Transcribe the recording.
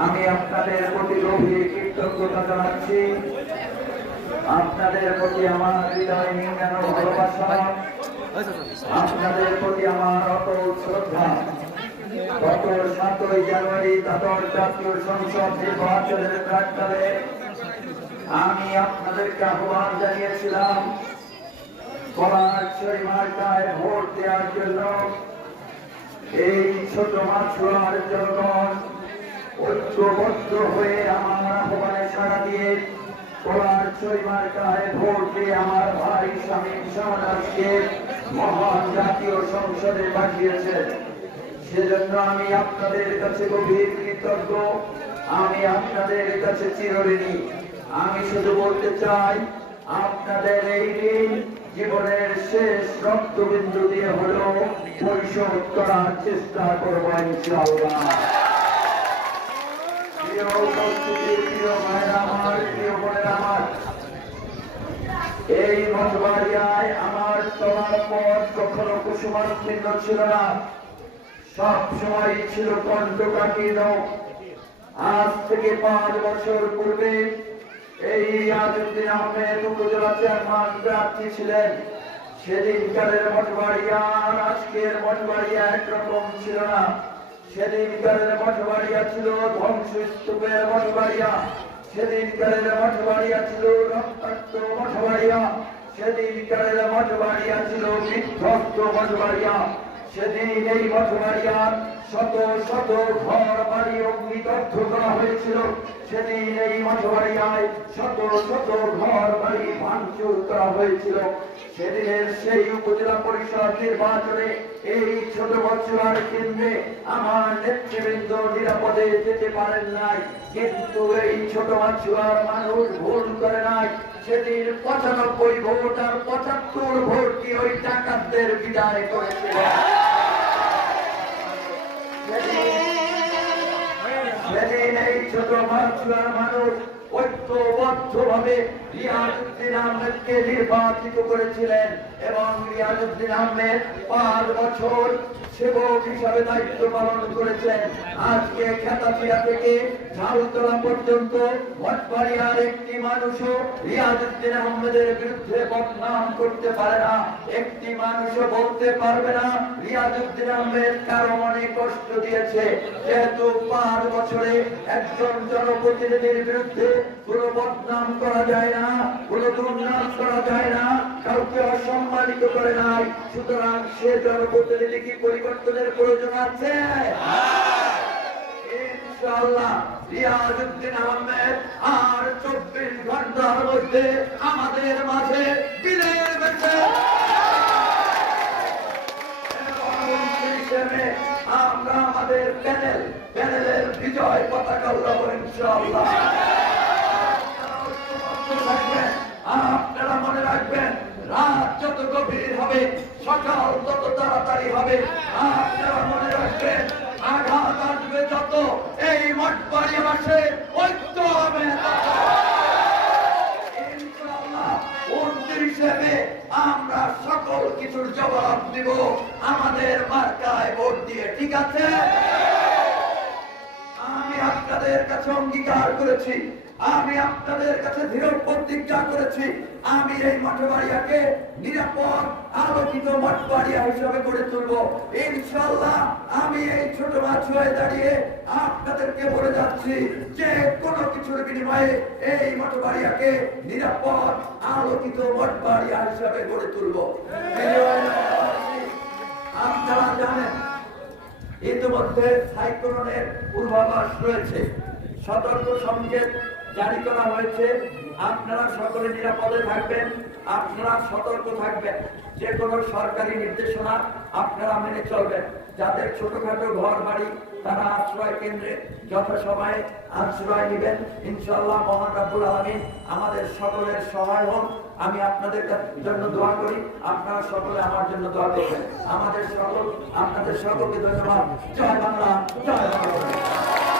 আমি আপনাদের প্রতি গভীর কৃতজ্ঞতা জানাচ্ছি। আপনাদের প্রতি আমার হৃদয় নিংড়ানো ভালোবাসা, আপনাদের প্রতি আমার অটল শ্রদ্ধা। গত সাতই জানুয়ারি তাতর জাতীয় সংসদ নির্বাচনের প্রাককালে আমি আপনাদেরকে আহ্বান জানিয়েছিলাম কলার মার্কায় ভোট দেওয়ার জন্য। এই ছোট মাছুয়ার জনগণ সেজন্য আমি আপনাদের কাছে গভীর কৃতজ্ঞ। আমি আপনাদের কাছে চিরঋণী। আমি শুধু বলতে চাই, আপনাদের এই দিন জীবনের শেষ রক্তবিন্দু দিয়ে হলেও পরিশোধ করার চেষ্টা করব ইনশাআল্লাহ। এই মঠবাড়িয়ায় আমার চলার পথ কখনো কুসুমাচ্ছিন্ন ছিল না। সব ছিল কণ্ঠকাকীর্ণ আজ থেকে পাঁচ বছর পূর্বে এই আজউদ্দিন আহমেদ উপজেলা চেয়ারম্যান প্রার্থী ছিলেন। সেদিনকারের মঠবাড়িয়া আর আজকের মঠবাড়িয়া একরকম ছিল না। সেদিনকারের মঠবাড়িয়া ছিল ধ্বংসস্তূপের মঠবাড়িয়া। সেদিনকারের মঠবাড়িয়া ছিল রক্তাক্ত মঠবাড়িয়া। সেদিনকারের মঠবাড়িয়া ছিল বিধ্বস্ত মঠবাড়িয়া। সেদিন এই শত শত ঘর বাড়ি অগ্নিদগ্ধ করা হয়েছিল। সেদিন এই শত শত ঘর বাড়ি ভাঙচুর করা হয়েছিল। সেদিনের সেই উপজেলা পরিষদ নির্বাচনে এই ছোট কেন্দ্রে আমার নেতৃবৃন্দ নিরাপদে যেতে পারেন নাই। কিন্তু এই ছোট মাছুয়ার মানুষ ভুল করে নাই। সেদিন পঁচানব্বই ভোট আর পঁচাত্তর ভোট দিয়ে ওই ডাকাতদের বিদায় করেছিলেন সেদিন এই ছোট মাছুয়ার মানুষ ঐক্যবদ্ধ ভাবে আহমেদকে নির্বাচিত করেছিলেন এবং আহমেদ পাঁচ বছর সেবক হিসাবে দায়িত্ব পালন করেছেন। আজকে থেকে পর্যন্ত একটি মানুষও রিয়াজুদ্দিন আহমেদের বিরুদ্ধে বদনাম করতে পারে না। একটি মানুষও বলতে পারবে না রিয়াজুদ্দিন আহমেদ কারও মনে কষ্ট দিয়েছে। যেহেতু পাঁচ বছরে একজন জনপ্রতিনিধির বিরুদ্ধে কোনো বদনাম করা যায় না কোনো দুর্নাম করা যায় না কাউকে অসম্মানিত করে নাই। সুতরাং সে জনপ্রতিনিধি কি পরিবর্তনের প্রয়োজন আছে। ইনশাআল্লাহ রিয়াজউদ্দিন আহমেদ আর চব্বিশ ঘণ্টার মধ্যে আমাদের মাঝে বিলের আমরা আমাদের প্যানেল প্যানেলের বিজয় পতাকা উড়াবো ইনশাআল্লাহ থাকবেন আপনারা মনে রাখবেন রাত যত গভীর হবে সকাল তত তাড়াতাড়ি হবে আপনারা মনে রাখবেন আঘাত আসবে যত এই মঠ বাড়ি মাসে ঐক্য হবে তত। ইনশাআল্লাহ, মে আমরা সকল কিছুর জবাব দিব। আমাদের মার্কায় ভোট দিয়ে ঠিক আছে? আপনাদের কাছে অঙ্গীকার করেছি। আমি আপনাদের কাছে দৃঢ় প্রতিজ্ঞা করেছি। আমি এই মঠবাড়িয়াকে নিরাপদ আলোকিত মঠবাড়িয়া হিসাবে গড়ে তুলবো। ইনশাল্লাহ আমি এই ছোট মাছ হয়ে দাঁড়িয়ে আপনাদেরকে বলে যাচ্ছি যে কোনো কিছুর বিনিময়ে এই মঠবাড়িয়াকে নিরাপদ আলোকিত মঠবাড়িয়া হিসাবে গড়ে তুলবো। আপনারা জানেন ইতিমধ্যে সাইক্লোনের পূর্বাভাস রয়েছে। সতর্ক সংকেত জারি করা হয়েছে। আপনারা সকলে নিরাপদে থাকবেন, আপনারা সতর্ক থাকবেন। যে কোনো সরকারি নির্দেশনা আপনারা মেনে চলবেন। যাদের ছোটখাটো ঘর বাড়ি তারা আশ্রয় কেন্দ্রে যথাসময়ে আশ্রয় নেবেন ইনশাল্লাহ মোহান রাব্বুল আলমিন আমাদের সকলের সহায় হন আমি আপনাদের জন্য দোয়া করি, আপনারা সকলে আমার জন্য দোয়া করবেন। আমাদের সকল আপনাদের সকলকে ধন্যবাদ। জয় বাংলা জয় বাংলা।